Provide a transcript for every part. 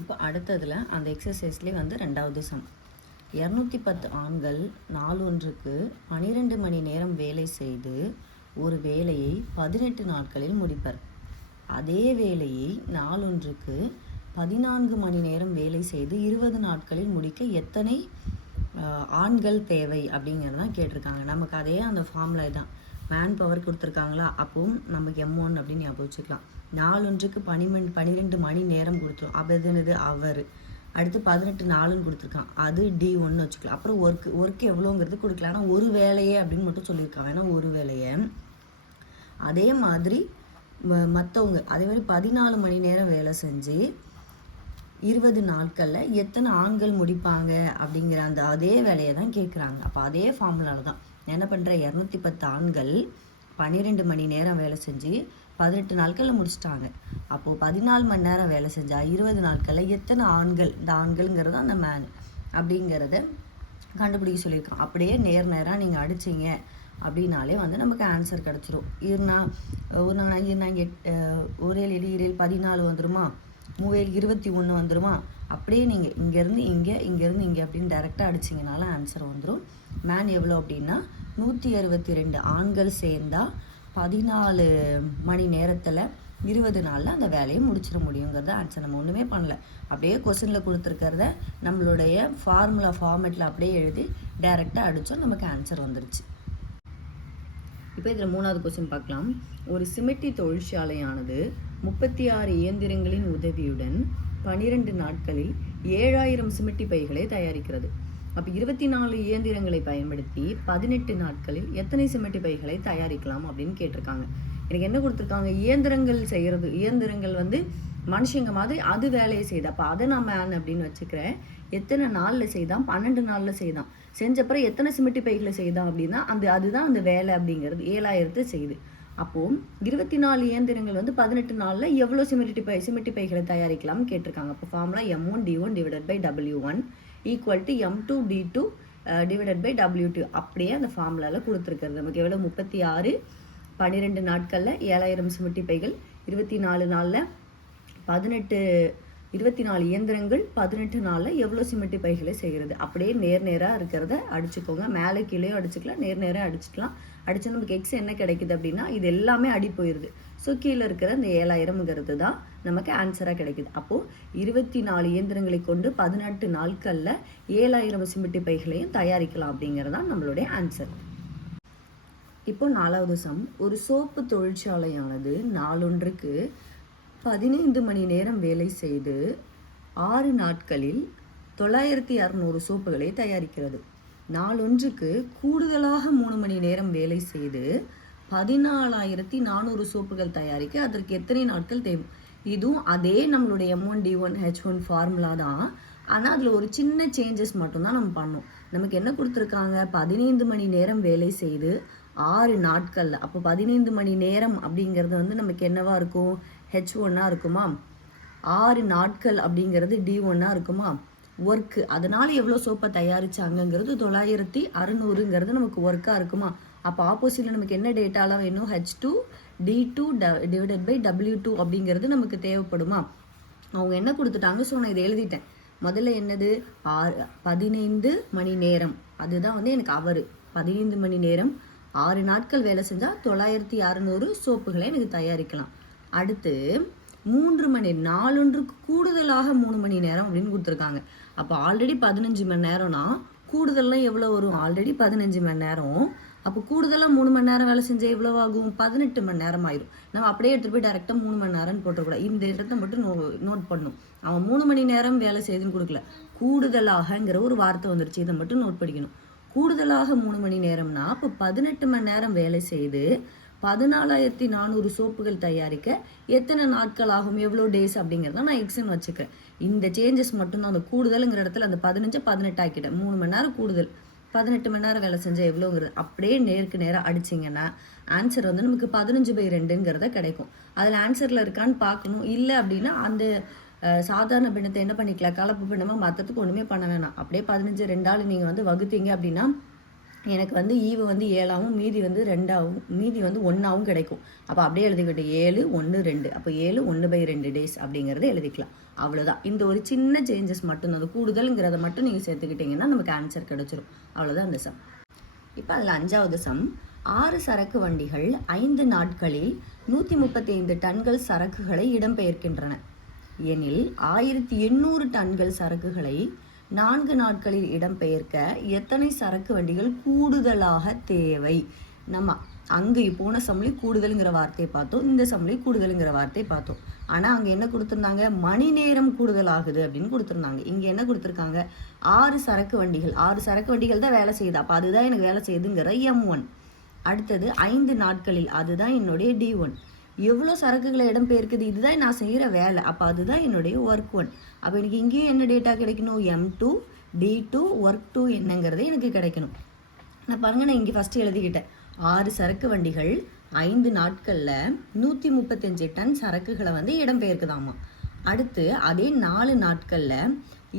இப்போ அடுத்ததில் அந்த எக்ஸசைஸ்லேயே வந்து 2வது சம். 210 ஆண்கள் நாளொன்றுக்கு 12 மணி நேரம் வேலை செய்து ஒரு வேலையை 18 நாட்களில் முடிப்பர். அதே வேலையை நாளொன்றுக்கு 14 மணி நேரம் வேலை செய்து 20 நாட்களில் முடிக்க எத்தனை ஆண்கள் தேவை அப்படிங்கிறது தான் கேட்டிருக்காங்க. நமக்கு அதே அந்த ஃபார்முலா தான். மேன் பவர் கொடுத்துருக்காங்களா, அப்போவும் நமக்கு M1 அப்படின்னு ஞாபகம் வச்சுக்கலாம். நாளொன்றுக்கு 12 மணி நேரம் கொடுத்துரும். அப்போ எதுனது அவர். அடுத்து 18 நாளுன்னு கொடுத்துருக்கான், அது D1 வச்சுக்கலாம். அப்புறம் ஒர்க்கு எவ்வளோங்கிறது கொடுக்கலாம். ஆனால் ஒரு வேலையே அப்படின்னு மட்டும் சொல்லியிருக்காங்க. ஏன்னா ஒரு வேலையை அதே மாதிரி மற்றவங்க அதே மாதிரி 14 மணி நேரம் வேலை செஞ்சு 20 நாட்களில் எத்தனை ஆண்கள் முடிப்பாங்க அப்படிங்கிற அந்த அதே வேலையை தான் கேட்குறாங்க. அப்போ அதே ஃபார்முலாவில் தான் என்ன பண்ணுற, 210 ஆண்கள் 12 மணி நேரம் வேலை செஞ்சு 18 நாட்களில் முடிச்சிட்டாங்க. அப்போது 14 மணி நேரம் வேலை செஞ்சால் 20 நாட்களில் எத்தனை ஆண்கள், இந்த ஆண்கள்ங்கிறது அந்த மேன் அப்படிங்கிறத கண்டுபிடிக்க சொல்லியிருக்கான். அப்படியே நேராக நீங்கள் அடிச்சிங்க அப்படின்னாலே வந்து நமக்கு ஆன்சர் கிடச்சிரும். ஒரு நாள் 7 14 வந்துடுமா, 3 21 வந்துடுமா. அப்படியே நீங்கள் இங்கேருந்து இங்கே அப்படின்னு டைரெக்டாக அடிச்சிங்கனால ஆன்சர் வந்துடும். மேன் எவ்வளோ அப்படின்னா 162 ஆண்கள் சேர்ந்தால் 14 மணி நேரத்தில் 20 நாளில் அந்த வேலையை முடிச்சிட முடியுங்கிறத ஆன்சர். நம்ம ஒன்றுமே பண்ணல, அப்படியே கொஸ்டினில் கொடுத்துருக்கிறத நம்மளுடைய ஃபார்மேட்டில் அப்படியே எழுதி டைரெக்டாக அடித்தோம், நமக்கு ஆன்சர் வந்துருச்சு. இப்போ இதில் 3வது கொஸ்டின் பார்க்கலாம். ஒரு சிமெண்டி தொழிற்சாலையானது 36 இயந்திரங்களின் உதவியுடன் 12 நாட்களில் 7000 சிமெண்டி பைகளை தயாரிக்கிறது. அப்போ 24 இயந்திரங்களை பயன்படுத்தி 18 நாட்களில் எத்தனை சிமெண்டி பைகளை தயாரிக்கலாம் அப்படின்னு கேட்டிருக்காங்க. எனக்கு என்ன கொடுத்துருக்காங்க, இயந்திரங்கள் வந்து மனுஷங்க மாதிரி அது வேலையை செய்யுது. அப்போ அதை நான் மேன் அப்படின்னு வச்சுக்கிறேன். எத்தனை நாளில் செய்தான், 12 நாளில் செய்தான். செஞ்சப்பறம் எத்தனை சிமெண்டி பைகளை செய்தான் அப்படின்னா அதுதான் அந்த வேலை அப்படிங்கிறது 7000 செய்யுது. அப்போது 24 இயந்திரங்கள் வந்து 18 நாளில் எவ்வளோ சிமெண்டி பைகளை தயாரிக்கலாம்னு கேட்டிருக்காங்க. அப்போ formula M1 D1 divided by W1 equal to M2 D2 divided by W2. அப்படியே அந்த ஃபார்முலாவில் கொடுத்துருக்கிறது. நமக்கு எவ்வளோ 36 12 நாட்களில் 7000 சிமெண்டி பைகள், 24 நாளில் 24 இயந்திரங்கள் 18 நாளில் எவ்வளோ சிமெண்டி பைகளை செய்கிறது. அப்படியே நேராக இருக்கிறத அடிச்சுக்கோங்க. மேலே கீழே அடிச்சுக்கலாம், நேராக அடிச்சுக்கலாம். அடித்தா நமக்கு எக்ஸ் என்ன கிடைக்குது அப்படின்னா இது எல்லாமே அடி போயிடுது. ஸோ கீழே இருக்கிற இந்த 7000ங்கிறது தான் நமக்கு ஆன்சராக கிடைக்குது. அப்போது 24 இயந்திரங்களை கொண்டு 18 நாட்களில் 7000 சிமெண்டி பைகளையும் தயாரிக்கலாம் அப்படிங்கிறது தான் நம்மளுடைய ஆன்சர். இப்போ 4வது சம். ஒரு சோப்பு தொழிற்சாலையானது நாளொன்றுக்கு 15 மணி நேரம் வேலை செய்து 6 நாட்களில் 9600 சோப்புகளை தயாரிக்கிறது. நாளொன்றுக்கு கூடுதலாக 3 மணி நேரம் வேலை செய்து 14400 சோப்புகள் தயாரிக்க அதற்கு எத்தனை நாட்கள் தேவை. இதுவும் அதே நம்மளுடைய M1 D1 H1 ஃபார்முலா தான். ஆனால் அதில் ஒரு சின்ன சேஞ்சஸ் மட்டும்தான் நம்ம பண்ணோம். நமக்கு என்ன கொடுத்துருக்காங்க, 15 மணி நேரம் வேலை செய்து 6 நாட்களில். அப்போ 15 மணி நேரம் அப்படிங்கிறது வந்து நமக்கு என்னவா இருக்கும், H1 இருக்குமா. 6 நாட்கள் அப்படிங்கிறது D1 இருக்குமா. ஒர்க்கு அதனால் எவ்வளோ சோப்பை தயாரித்தாங்கங்கிறது 9600ங்கிறது நமக்கு ஒர்க்காக இருக்குமா. அப்போ ஆப்போசிட்டில் நமக்கு என்ன டேட்டாலாம் வேணும், H2 D2 divided by W2 அப்படிங்கிறது நமக்கு தேவைப்படுமா. அவங்க என்ன கொடுத்துட்டாங்க, ஸோ நான் இதை எழுதிட்டேன். முதல்ல என்னது 15 மணி நேரம், அதுதான் வந்து எனக்கு அவர். 15 மணி நேரம் 6 நாட்கள் வேலை செஞ்சால் 9600 சோப்புகளை எனக்கு தயாரிக்கலாம். அடுத்து 3 மணி நாளொன்றுக்கு கூடுதலாக 3 மணி நேரம் அப்படின்னு கொடுத்துருக்காங்க. அப்போ ஆல்ரெடி 15 மணி நேரம்னா கூடுதல்லாம் எவ்வளோ வரும், ஆல்ரெடி 15 மணி நேரம். அப்போ கூடுதலாக 3 மணி நேரம் வேலை செஞ்சால் எவ்வளோ ஆகும், 18 மணி நேரம் ஆயிரும். நம்ம அப்படியே எடுத்துகிட்டு போய் டேரெக்டாக 3 மணி நேரம்னு போட்டுக்கூடாது. இந்த இடத்த மட்டும் நோட் பண்ணணும். அவன் 3 மணி நேரம் வேலை செய்யுதுன்னு கொடுக்கல, கூடுதலாகங்கிற ஒரு வார்த்தை வந்துருச்சு. இதை மட்டும் நோட் பண்ணிக்கணும். கூடுதலாக 3 மணி நேரம்னா அப்போ 18 மணி நேரம் வேலை செய்து 14400 சோப்புகள் தயாரிக்க எத்தனை நாட்கள் ஆகும், எவ்வளோ டேஸ் அப்படிங்கிறத நான் எக்ஸ்ன்னு வச்சுக்கிறேன். இந்த சேஞ்சஸ் மட்டும்தான். அந்த கூடுதலுங்கிற இடத்துல அந்த 15 18 ஆக்கிட்டேன். 3 மணி நேரம் கூடுதல், 18 மணி நேரம் வேலை செஞ்சால் எவ்வளோங்கிறது அப்படியே நேராக அடிச்சிங்கன்னா ஆன்சர் வந்து நமக்கு 15/2ங்கிறத கிடைக்கும். அதில் ஆன்சரில் இருக்கான்னு பார்க்கணும். இல்லை அப்படின்னா அந்த சாதாரண பின்னத்தை என்ன பண்ணிக்கலாம், கலப்பு பின்னமாக மற்றதுக்கு ஒன்றுமே பண்ண வேணாம். அப்படியே 15 2ஆல் நீங்கள் வந்து வகுத்தீங்க அப்படின்னா எனக்கு வந்து ஈவு வந்து 7ஆகவும் மீதி வந்து 2ஆகவும் மீதி வந்து 1ஆகவும் கிடைக்கும். அப்போ அப்படியே எழுதிக்கிட்டு 7 1 2 அப்போ 7 1/2 டேஸ் அப்படிங்கிறத எழுதிக்கலாம். அவ்வளோதான். இந்த ஒரு சின்ன சேஞ்சஸ் மட்டும் தான், அந்த கூடுதல்ங்கிறத மட்டும் நீங்கள் சேர்த்துக்கிட்டிங்கன்னா நமக்கு ஆன்சர் கிடச்சிரும். அவ்வளோதான் அந்த சம். இப்போ அதில் 5வது சம், 6 சரக்கு வண்டிகள் 5 நாட்களில் 135 டன்கள் சரக்குகளை இடம்பெயர்க்கின்றன எனில் 1800 டன்கள் சரக்குகளை 4 நாட்களில் இடம்பெயர்க்க எத்தனை சரக்கு வண்டிகள் கூடுதலாக தேவை? நம்ம அங்கே போன சம்லி கூடுதலுங்கிற வார்த்தையை பார்த்தோம், இந்த சம்லி கூடுதலுங்கிற வார்த்தையை பார்த்தோம். ஆனால் அங்கே என்ன கொடுத்துருந்தாங்க, மணி நேரம் கூடுதலாகுது அப்படின்னு கொடுத்துருந்தாங்க. இங்கே என்ன கொடுத்துருக்காங்க, 6 சரக்கு வண்டிகள், 6 சரக்கு வண்டிகள் தான் வேலை செய்யுது. அப்போ அதுதான் எனக்கு வேலை செய்யுதுங்கிற M1. அடுத்தது 5 நாட்களில், அதுதான் என்னுடைய D1. எவ்வளோ சரக்குகளை இடம்பெயர்க்குது, இதுதான் நான் செய்கிற வேலை, அப்போ அதுதான் என்னுடைய ஒர்க் 1. அப்போ எனக்கு இங்கேயும் என்ன டேட்டா கிடைக்கணும், M2 D2 ஒர்க் 2 என்னங்கிறது எனக்கு கிடைக்கணும். நான் பாருங்கள், நான் இங்கே ஃபஸ்ட்டு எழுதிக்கிட்டேன் 6 சரக்கு வண்டிகள் 5 நாட்களில் 135 டன் சரக்குகளை வந்து இடம்பெயர்க்குதாமா. அடுத்து அதே 4 நாட்களில்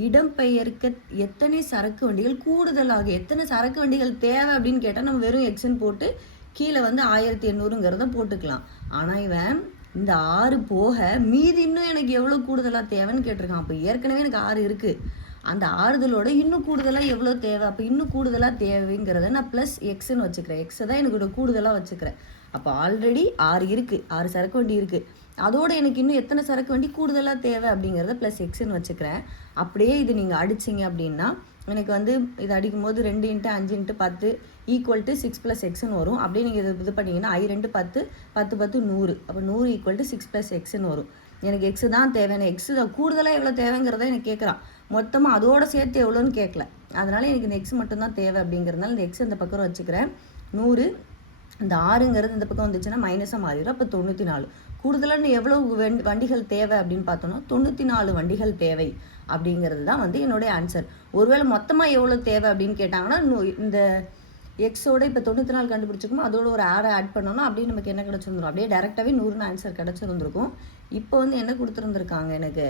இடம்பெயர்க்க எத்தனை சரக்கு வண்டிகள் கூடுதலாக, எத்தனை சரக்கு வண்டிகள் தேவை அப்படின்னு கேட்டால் நம்ம வெறும் எக்ஸ்ன்னு போட்டு கீழே வந்து 1800ங்கிறத போட்டுக்கலாம். ஆனால் இவன் இந்த 6 போக மீதி இன்னும் எனக்கு எவ்வளோ கூடுதலாக தேவைன்னு கேட்டிருக்கான். அப்போ ஏற்கனவே எனக்கு 6 இருக்குது, அந்த ஆறுதலோட இன்னும் கூடுதலாக எவ்வளோ தேவை, அப்போ இன்னும் கூடுதலாக தேவைங்கிறத நான் ப்ளஸ் எக்ஸ்ன்னு வச்சுக்கிறேன். எக்ஸை தான் எனக்கு கூடுதலாக வச்சுக்கிறேன். அப்போ ஆல்ரெடி 6 இருக்குது, 6 சரக்கு வண்டி இருக்குது, அதோடு எனக்கு இன்னும் எத்தனை சரக்கு வண்டி கூடுதலாக தேவை அப்படிங்கிறத ப்ளஸ் எக்ஸ்ன்னு வச்சுக்கிறேன். அப்படியே இது நீங்கள் அடிச்சிங்க அப்படின்னா எனக்கு வந்து இது அடிக்கும்போது 2 × 5 × 10 = 6 + எக்ஸ்ன்னு வரும். அப்படியே நீங்கள் இது பண்ணிங்கன்னா I 2 10 10 10 100, அப்போ 100 = 6 + எக்ஸ்ன்னு வரும். எனக்கு எக்ஸு தான் தேவையான, எக்ஸு தான் கூடுதலாக எவ்வளோ தேவைங்கிறத எனக்கு கேட்குறான். மொத்தமாக அதோட சேர்த்து எவ்வளோன்னு கேட்கல, அதனால் எனக்கு இந்த எக்ஸ் மட்டும்தான் தேவை அப்படிங்கிறதுனால இந்த எக்ஸ் இந்த பக்கம் வச்சுக்கிறேன். 100, இந்த 6ங்கிறது இந்த பக்கம் வந்துச்சுன்னா மைனஸாக மாறிடும். அப்போ 94. கூடுதலாக எவ்வளோ வண்டிகள் தேவை அப்படின்னு பார்த்தோன்னா 94 வண்டிகள் தேவை அப்படிங்கிறது தான் வந்து என்னுடைய ஆன்சர். ஒருவேளை மொத்தமாக எவ்வளோ தேவை அப்படின்னு கேட்டாங்கன்னா இந்த எக்ஸோட இப்போ 94 கண்டுபிடிச்சிருக்கோம், அதோட ஒரு 6 ஆட் பண்ணோன்னா அப்படியே நமக்கு என்ன கிடச்சிருந்துடும், அப்படியே டேரெக்டாகவே 100ன்னு ஆன்சர் கிடச்சிருந்துருக்கும். இப்போ வந்து என்ன கொடுத்துருந்துருக்காங்க, எனக்கு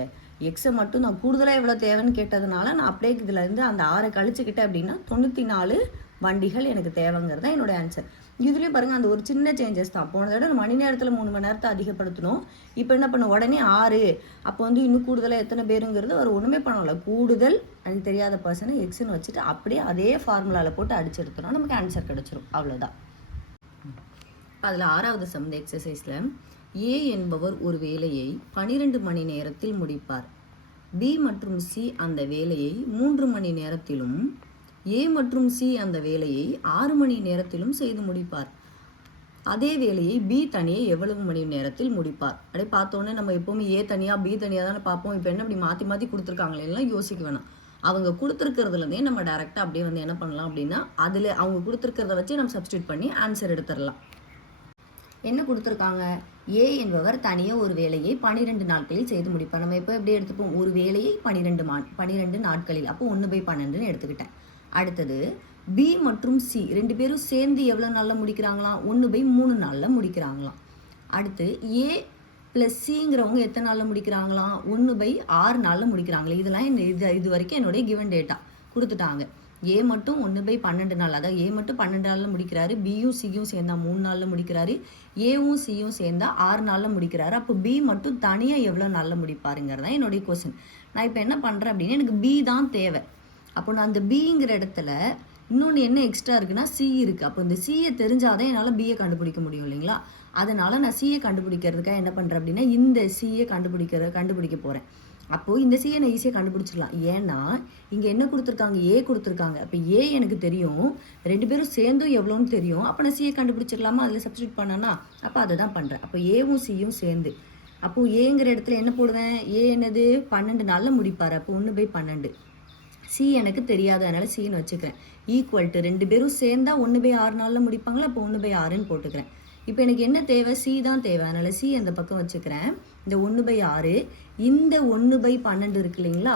எக்ஸை மட்டும் நான் கூடுதலாக எவ்வளோ தேவைன்னு கேட்டதுனால நான் அப்படியே இதிலேருந்து அந்த 6 கழிச்சுக்கிட்டேன் அப்படின்னா 94 வண்டிகள் எனக்கு தேவைங்கிறது தான் என்னோடய ஆன்சர். இதுலேயும் பாருங்கள், அந்த ஒரு சின்ன சேஞ்சஸ் தான். போன தடவை மணி நேரத்தில் 3 மணி நேரத்தை அதிகப்படுத்தணும், இப்போ என்ன பண்ண உடனே 6, அப்போ வந்து இன்னும் கூடுதலாக எத்தனை பேருங்கிறது ஒரு ஒன்றுமே பண்ணல, கூடுதல் எனக்கு தெரியாத பர்சனை எக்ஸ்ன்னு வச்சுட்டு அப்படியே அதே ஃபார்முலாவில் போட்டு அடிச்செடுத்தோம்னா நமக்கு ஆன்சர் கிடச்சிரும். அவ்வளோதான். அதில் 6வது சம் இந்த எக்ஸசைஸில், ஏ என்பவர் ஒரு வேலையை 12 மணி நேரத்தில் முடிப்பார். பி மற்றும் சி அந்த வேலையை 3 மணி நேரத்திலும், ஏ மற்றும் சி அந்த வேலையை 6 மணி நேரத்திலும் செய்து முடிப்பார். அதே வேலையை பி தனியாக எவ்வளவு மணி நேரத்தில் முடிப்பார்? அப்படியே பார்த்தோன்னே நம்ம எப்போவுமே ஏ தனியாக பி தனியாக தானே பார்ப்போம். இப்போ என்ன இப்படி மாற்றி மாற்றி கொடுத்துருக்காங்களேலாம் யோசிக்க வேணாம். அவங்க கொடுத்துருக்கிறதுலேருந்தே நம்ம டேரெக்டாக அப்படியே வந்து என்ன பண்ணலாம் அப்படின்னா அதில் அவங்க கொடுத்துருக்கிறத வச்சு நம்ம சப்ஸ்டியூட் பண்ணி ஆன்சர் எடுத்துடலாம். என்ன கொடுத்துருக்காங்க, ஏ என்பவர் தனியாக ஒரு வேலையை 12 நாட்களில் செய்து முடிப்பார். நம்ம எப்போ எப்படி எடுத்துப்போம், ஒரு வேலையை 12 நாட்களில், அப்போ 1/12ன்னு எடுத்துக்கிட்டேன். அடுத்தது பி மற்றும் சி 2 பேரும் சேர்ந்து எவ்வளோ நாளில் முடிக்கிறாங்களாம், 1/3 நாளில் முடிக்கிறாங்களாம். அடுத்து ஏ ப்ளஸ் சிங்கிறவங்க எத்தனை நாளில் முடிக்கிறாங்களாம், 1/6 நாளில் முடிக்கிறாங்களே. இதெல்லாம் இது வரைக்கும் என்னுடைய கிவன் டேட்டா கொடுத்துட்டாங்க. ஏ மட்டும் 1/12 நாள், அதாவது ஏ மட்டும் 12 நாளில் முடிக்கிறாரு, பியும் சியும் சேர்ந்தா 3 நாளில் முடிக்கிறாரு, ஏவும் சியும் சேர்ந்தா 6 நாளில் முடிக்கிறாரு. அப்போ பி மட்டும் தனியாக எவ்வளோ நாளில் முடிப்பாருங்கிறது தான் என்னுடைய கொஸ்டின். நான் இப்போ என்ன பண்ணுறேன் அப்படின்னா, எனக்கு பி தான் தேவை. அப்போ நான் அந்த பிங்கிற இடத்துல இன்னொன்று என்ன எக்ஸ்ட்ரா இருக்குன்னா சி இருக்குது. அப்போ இந்த சியை தெரிஞ்சாதான் என்னால் பியை கண்டுபிடிக்க முடியும் இல்லைங்களா. அதனால் நான் சியை கண்டுபிடிக்கிறதுக்காக என்ன பண்ணுறேன் அப்படின்னா, இந்த சியை கண்டுபிடிக்க போகிறேன். அப்போது இந்த சியை நான் ஈஸியாக கண்டுபிடிச்சிடலாம். ஏன்னா இங்கே என்ன கொடுத்துருக்காங்க, ஏ கொடுத்துருக்காங்க. அப்போ ஏ எனக்கு தெரியும், 2 பேரும் சேர்ந்தும் எவ்வளோன்னு தெரியும். அப்போ நான் சியை கண்டுபிடிச்சிடலாமா, அதில் சப்ஸ்டியூட் பண்ணனா. அப்போ அதை தான் பண்ணுறேன். அப்போ ஏவும் சியும் சேர்ந்து, அப்போது ஏங்கிற இடத்துல என்ன போடுவேன், ஏ என்னது 12 நாளில் முடிப்பார், அப்போ 1/12. சி எனக்கு தெரியாது, அதனால் சின்னு வச்சுக்கிறேன். ஈக்குவல் டு 2 பேரும் சேர்ந்தா 1/6 நாளில் முடிப்பாங்களா, அப்போ 1/6ன்னு போட்டுக்கிறேன். இப்போ எனக்கு என்ன தேவை, சி தான் தேவை, அதனால் சி அந்த பக்கம் வச்சுக்கிறேன். இந்த 1/6, இந்த 1/12 இருக்கு இல்லைங்களா,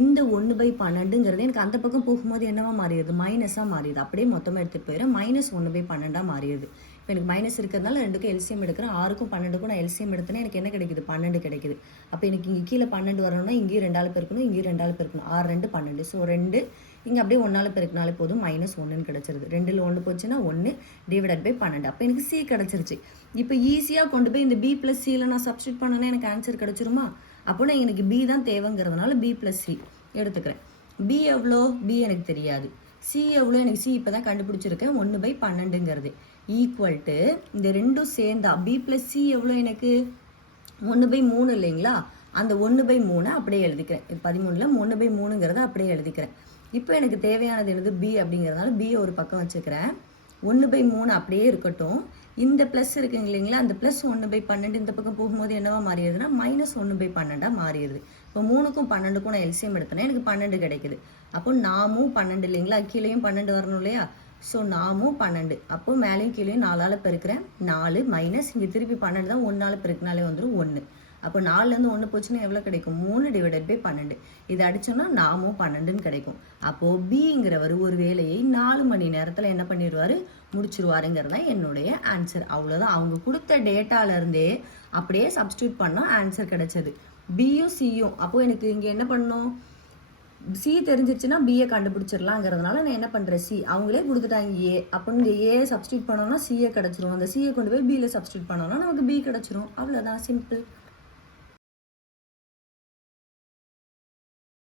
இந்த 1/12ங்கிறது எனக்கு அந்த பக்கம் போகும்போது என்னவா மாறிடுது, மைனஸாக மாறிடுது. அப்படியே மொத்தமாக எடுத்துகிட்டு போயிடுறேன், -1/12 மாறிடுது. இப்போ எனக்கு மைனஸ் இருக்கிறதுனால ரெண்டுக்கும் எல்சிஎம் எடுக்கிறேன். 6க்கும் 12க்கும் நான் எல்சிஎம் எடுத்தேன்னா எனக்கு என்ன கிடைக்குது? 12 கிடைக்குது. அப்போ எனக்கு இங்கே கீழே 12 வரணும்னா இங்கேயும் 2 பெருக்கணும், இங்கேயும் 2 பெருக்கணும். 6 2 12. ஸோ 2 இங்கே அப்படியே 1 பெருக்கினாலே போதும், -1ன்னு கிடச்சிருது. 2ல் 1 போச்சுன்னா 1 டிவைடட் பை 12. அப்போ எனக்கு சி கிடச்சிருச்சு. இப்போ ஈஸியாக கொண்டு போய் இந்த பி ப்ளஸ் சியில் நான் சப்ஸ்டியூட் பண்ணேன்னா எனக்கு ஆன்சர் கிடச்சிருமா? அப்போ நான் எனக்கு பி தான் தேவைங்கிறதுனால பி ப்ளஸ் சி எடுத்துக்கிறேன். பி எவ்வளோ? பி எனக்கு தெரியாது. சி எவ்வளோ? எனக்கு சி இப்போ தான் கண்டுபிடிச்சிருக்கேன். 1/12ங்கிறது ஈக்குவல் டு இந்த ரெண்டும் சேர்ந்தா பி ப்ளஸ் சி எவ்வளோ? எனக்கு 1/3 இல்லைங்களா? அந்த 1/3 அப்படியே எழுதிக்கிறேன். இது 13ல் 1/3ங்கிறத அப்படியே எழுதிக்கிறேன். இப்போ எனக்கு தேவையானது என்னது? பி அப்படிங்கிறதுனால பியை ஒரு பக்கம் வச்சுக்கிறேன். 1/3 அப்படியே இருக்கட்டும். இந்த ப்ளஸ் இருக்குங்க இல்லைங்களா? அந்த ப்ளஸ் 1/12 இந்த பக்கம் போகும்போது என்னவா மாறிடுதுன்னா -1/12 மாறிடுது. இப்போ 3க்கும் 12க்கும் நான் எல்சிஎம் எடுத்தேன்னா எனக்கு 12 கிடைக்குது. அப்போ நாமும் 12 இல்லைங்களா? கீழேயும் 12 வரணும் இல்லையா? ஸோ நாமும் 12. அப்போ மேலேயும் கீழேயும் 4ஆல் பெருக்கிறேன். 4 மைனஸ் இங்கே திருப்பி 12 தான் 1ஆல் பெருக்கினாலே வந்துடும் 1. அப்போ 4லேருந்து 1 போச்சுன்னா எவ்வளோ கிடைக்கும்? 3 டிவைடட் பை 12. இது அடித்தோன்னா நாமும் 12ன்னு கிடைக்கும். அப்போது பிங்கிறவர் ஒரு வேலையை 4 மணி நேரத்தில் என்ன பண்ணிடுவார்? முடிச்சிருவாருங்கிறது தான் என்னுடைய ஆன்சர். அவ்வளோதான். அவங்க கொடுத்த டேட்டாலேருந்தே அப்படியே சப்ஸ்டியூட் பண்ணால் ஆன்சர் கிடைச்சது. பியும் சியும். அப்போது எனக்கு இங்கே என்ன பண்ணணும்? சி தெரிஞ்சிருச்சுன்னா பிஏ கண்டுபிடிச்சிடலாங்கிறதுனால நான் என்ன பண்ணுறேன்? சி அவங்களே கொடுத்துட்டாங்க ஏ. அப்போ இந்த ஏ சப்ஸ்டியூட் பண்ணோம்னா சிஏ கிடச்சிரும். அந்த சிஏ கொண்டு போய் பியில் சப்ஸ்டியூட் பண்ணோம்னா நமக்கு பி கிடச்சிரும். அவ்வளோதான், சிம்பிள்.